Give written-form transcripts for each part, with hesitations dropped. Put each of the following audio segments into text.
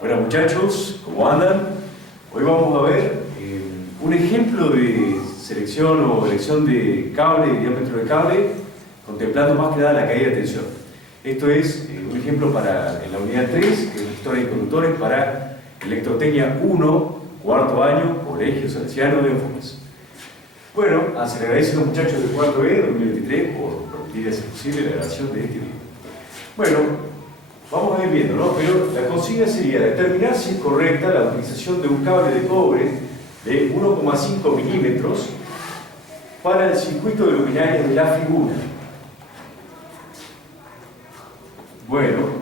Bueno muchachos, ¿cómo andan? Hoy vamos a ver un ejemplo de selección o elección de cable, de diámetro de cable, contemplando más que nada la caída de tensión. Esto es un ejemplo para en la unidad 3, que es Historia de Conductores, para Electrotecnia 1, cuarto año, Colegio Salesiano de Enfoques. Bueno, se le agradece a los muchachos del cuarto B 2023 por permitir hacer posible la grabación de este video. Bueno, vamos a ir viendo, ¿no? Pero la consigna sería determinar si es correcta la utilización de un cable de cobre de 1,5 milímetros para el circuito de luminarias de la figura. Bueno,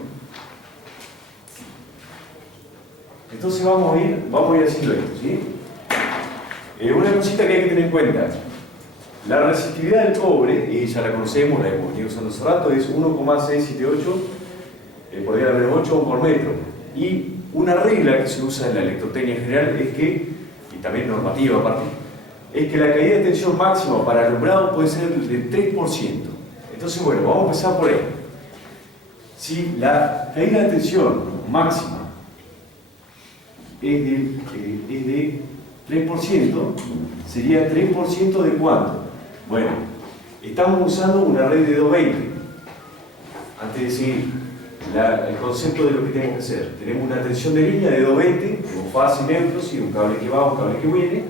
entonces vamos a ir haciendo esto, ¿sí? Una cosita que hay que tener en cuenta: la resistividad del cobre, ya la conocemos, la hemos venido usando hace rato, es 1,678 por 10⁻⁸ ohm por metro. Y una regla que se usa en la electrotecnia en general es que, y también normativa aparte, es que la caída de tensión máxima para alumbrado puede ser de 3%. Entonces, bueno, vamos a empezar por ahí. Si la caída de tensión máxima es de 3%, sería 3% de cuánto. Bueno, estamos usando una red de 220. Antes de seguir, el concepto de lo que tenemos que hacer: tenemos una tensión de línea de 220, tenemos fase y neutros, y un cable que va, un cable que viene,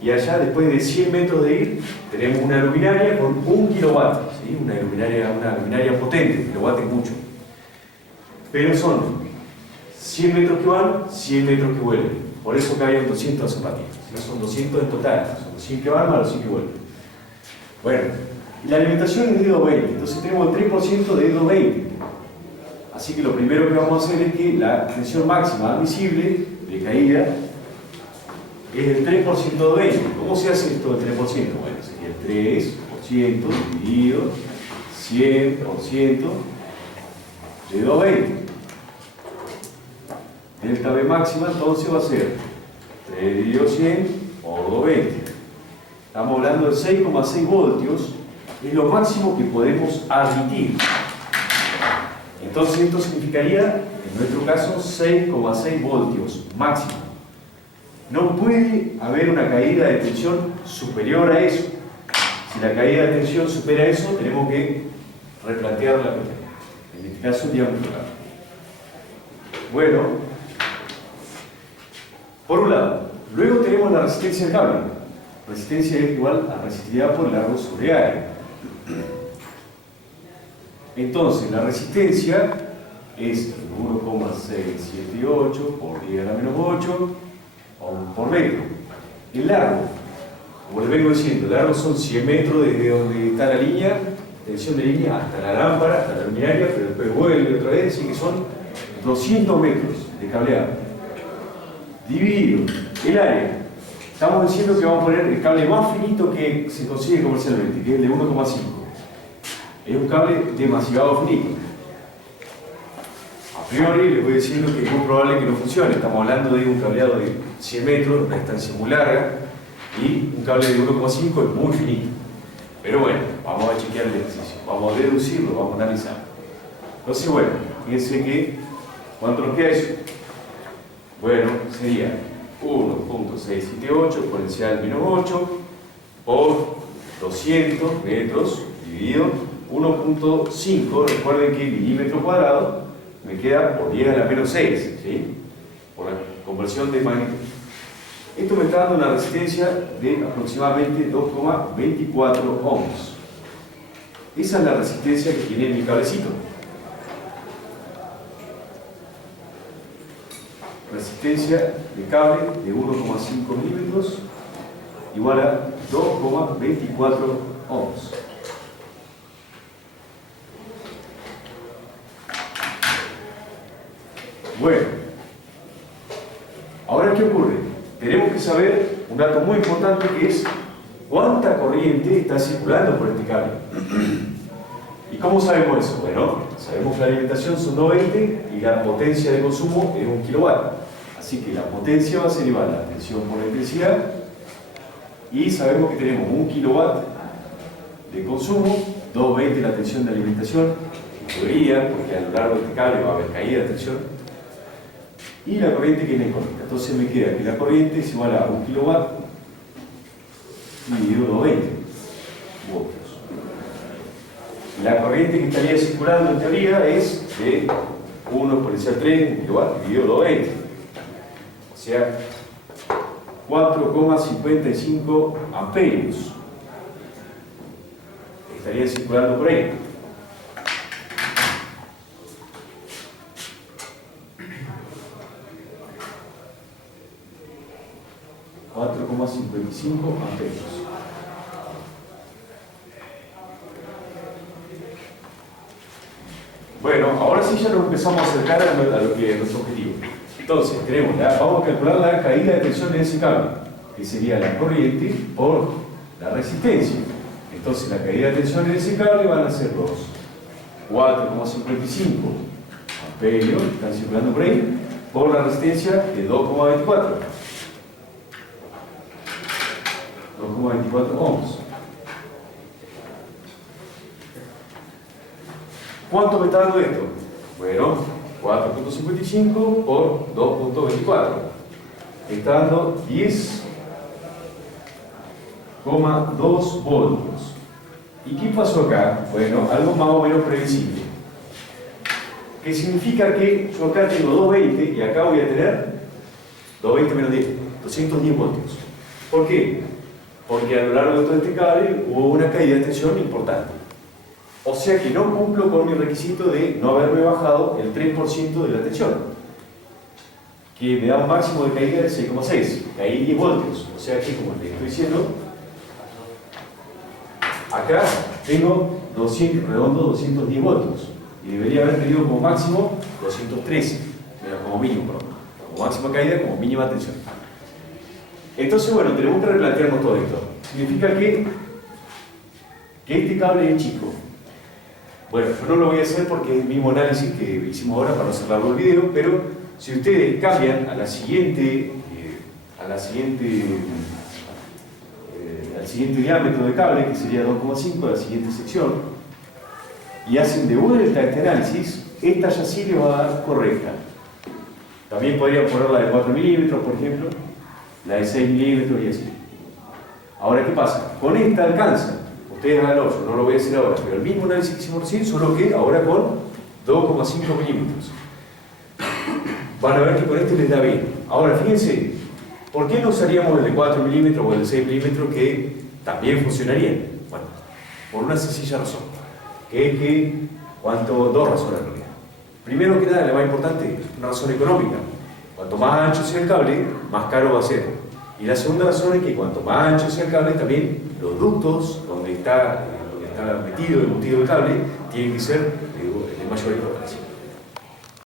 y allá, después de 100 metros de ir, tenemos una luminaria con 1 kilowatt, ¿sí? Una luminaria potente, kilowatt es mucho. Pero son 100 metros que van, 100 metros que vuelven. Por eso que habían 200 hace un ratito. Son 200 en total, son los 100 que van más los 100 que vuelven. Bueno, la alimentación es de 220, entonces tenemos el 3% de 220. Así que lo primero que vamos a hacer es que la tensión máxima admisible de caída es el 3% de 220. ¿Cómo se hace esto del 3%? Bueno, sería el 3% dividido 100% de 220. Delta B máxima entonces va a ser 3 dividido 100 por 220. Estamos hablando de 6,6 voltios, es lo máximo que podemos admitir. Entonces esto significaría, en nuestro caso, 6,6 voltios máximo. No puede haber una caída de tensión superior a eso. Si la caída de tensión supera eso, tenemos que replantear la cuestión. En este caso, diámetro cable. Bueno, por un lado. Luego tenemos la resistencia del cable. Resistencia es igual a resistividad por largo sobre área. Entonces, la resistencia es 1,678 por 10⁻⁸ ohm por metro. El largo, como les vengo diciendo, el largo son 100 metros desde donde está la línea, tensión de línea, hasta la lámpara, hasta la luminaria, pero después vuelve otra vez, así que son 200 metros de cableado. Dividido el área. Estamos diciendo que vamos a poner el cable más finito que se consigue comercialmente, que es el de 1,5. Es un cable demasiado finito. A priori les voy diciendo que es muy probable que no funcione. Estamos hablando de un cableado de 100 metros, una distancia muy larga, y un cable de 1,5 es muy finito. Pero bueno, vamos a chequear el ejercicio, vamos a deducirlo, vamos a analizar. Entonces, bueno, fíjense que, ¿cuánto nos queda eso? Bueno, sería 1,678 exponencial menos 8 por 200 metros dividido 1,5. Recuerden que milímetro cuadrado me queda por 10⁻⁶, ¿sí? Por la conversión de magnitud. Esto me está dando una resistencia de aproximadamente 2,24 ohms. Esa es la resistencia que tiene mi cablecito. Resistencia de cable de 1,5 milímetros igual a 2,24 ohms. Bueno, ahora ¿qué ocurre? Tenemos que saber un dato muy importante, que es cuánta corriente está circulando por este cable. ¿Y cómo sabemos eso? Bueno, sabemos que la alimentación son 220 y la potencia de consumo es 1 kilowatt. Así que la potencia va a ser igual a la tensión por la intensidad, y sabemos que tenemos 1 kilowatt de consumo, 220 la tensión de alimentación, en teoría, porque a lo largo de este cable va a haber caída de tensión, y la corriente que es la incógnita. Entonces me queda que la corriente es igual a 1 kilowatt dividido 220 voltios. La corriente que estaría circulando en teoría es de 1 exponencial 3 kilowatt dividido 220. O sea, 4,55 amperios. Estaría circulando por ahí. amperios. Bueno, ahora sí ya nos empezamos a acercar a lo que es nuestro objetivo. Entonces, vamos a calcular la caída de tensión en ese cable, que sería la corriente por la resistencia. Entonces, la caída de tensión en ese cable van a ser los 4,55 amperios, que están circulando por ahí, por la resistencia de 2,24. 2,24 ohms. ¿Cuánto me está dando esto? Bueno, 4.55 por 2.24. Está dando 10,2 voltios. ¿Y qué pasó acá? Bueno, algo más o menos previsible. Que significa que yo acá tengo 220 y acá voy a tener 220 menos 10, 210 voltios. ¿Por qué? Porque a lo largo de todo este cable hubo una caída de tensión importante. O sea que no cumplo con mi requisito de no haberme bajado el 3% de la tensión, que me da un máximo de caída de 6,6. Caí 10 voltios. O sea que, como les estoy diciendo, acá tengo redondo 210 voltios. Y debería haber tenido como máximo 213, como mínimo, perdón. Como máxima caída, como mínima tensión. Entonces, bueno, tenemos que replantearnos todo esto. Significa que este cable es chico. Bueno, yo no lo voy a hacer porque es el mismo análisis que hicimos ahora para no hacer largo el video, pero si ustedes cambian al siguiente diámetro de cable, que sería 2,5, la siguiente sección, y hacen de vuelta este análisis, esta ya sí les va a dar correcta. También podrían poner la de 4 milímetros, por ejemplo, la de 6 milímetros y así. Ahora, ¿qué pasa? Con esta alcanza. Ustedes háganlo, yo no lo voy a hacer ahora, pero el mismo análisis que hicimos recién, solo que ahora con 2,5 milímetros. Van a ver que con este les da bien. Ahora, fíjense, ¿por qué no usaríamos el de 4 milímetros o el de 6 milímetros que también funcionarían? Bueno, por una sencilla razón, que es que, dos razones en realidad. Primero que nada, la más importante, una razón económica. Cuanto más ancho sea el cable, más caro va a ser. Y la segunda razón es que cuanto más ancho sea el cable, también los ductos donde está metido, embutido el cable, tienen que ser de mayor importancia.